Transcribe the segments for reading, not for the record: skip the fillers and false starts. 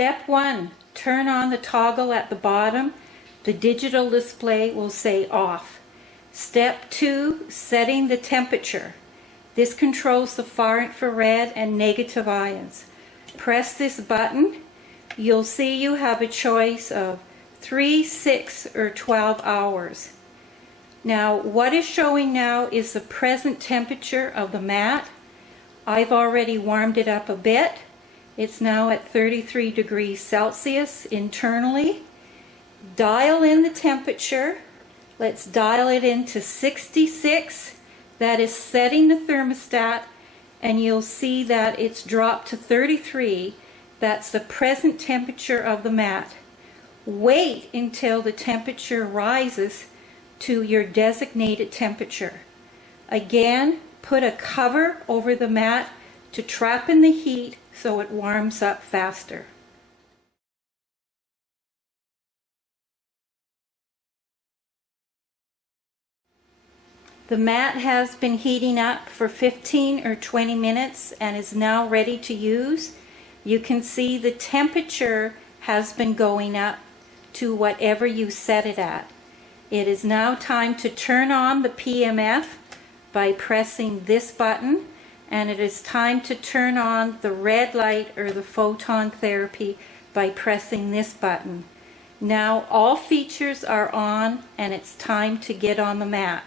Step 1, turn on the toggle at the bottom. The digital display will say off. Step 2, setting the temperature. This controls the far infrared and negative ions. Press this button. You'll see you have a choice of 3, 6, or 12 hours. Now, what is showing now is the present temperature of the mat. I've already warmed it up a bit. It's now at 33 degrees Celsius internally. Dial in the temperature. Let's dial it into 66. That is setting the thermostat, and you'll see that it's dropped to 33. That's the present temperature of the mat. Wait until the temperature rises to your designated temperature. Again, put a cover over the mat to trap in the heat so it warms up faster. The mat has been heating up for 15 or 20 minutes and is now ready to use. You can see the temperature has been going up to whatever you set it at. It is now time to turn on the PEMF by pressing this button, and it is time to turn on the red light or the photon therapy by pressing this button. Now all features are on and it's time to get on the mat.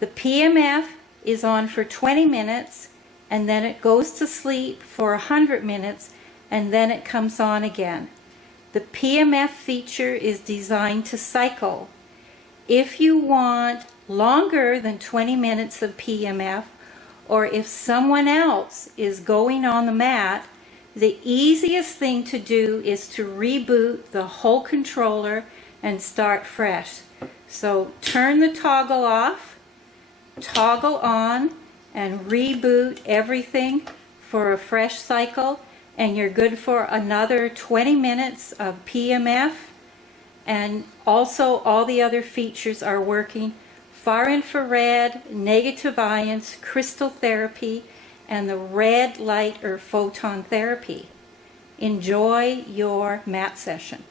The PEMF is on for 20 minutes and then it goes to sleep for 100 minutes and then it comes on again. The PEMF feature is designed to cycle. If you want longer than 20 minutes of PEMF, or if someone else is going on the mat, the easiest thing to do is to reboot the whole controller and start fresh. So turn the toggle off, toggle on, and reboot everything for a fresh cycle, and you're good for another 20 minutes of PEMF. And also all the other features are working: far infrared, negative ions, crystal therapy, and the red light or photon therapy. Enjoy your mat session.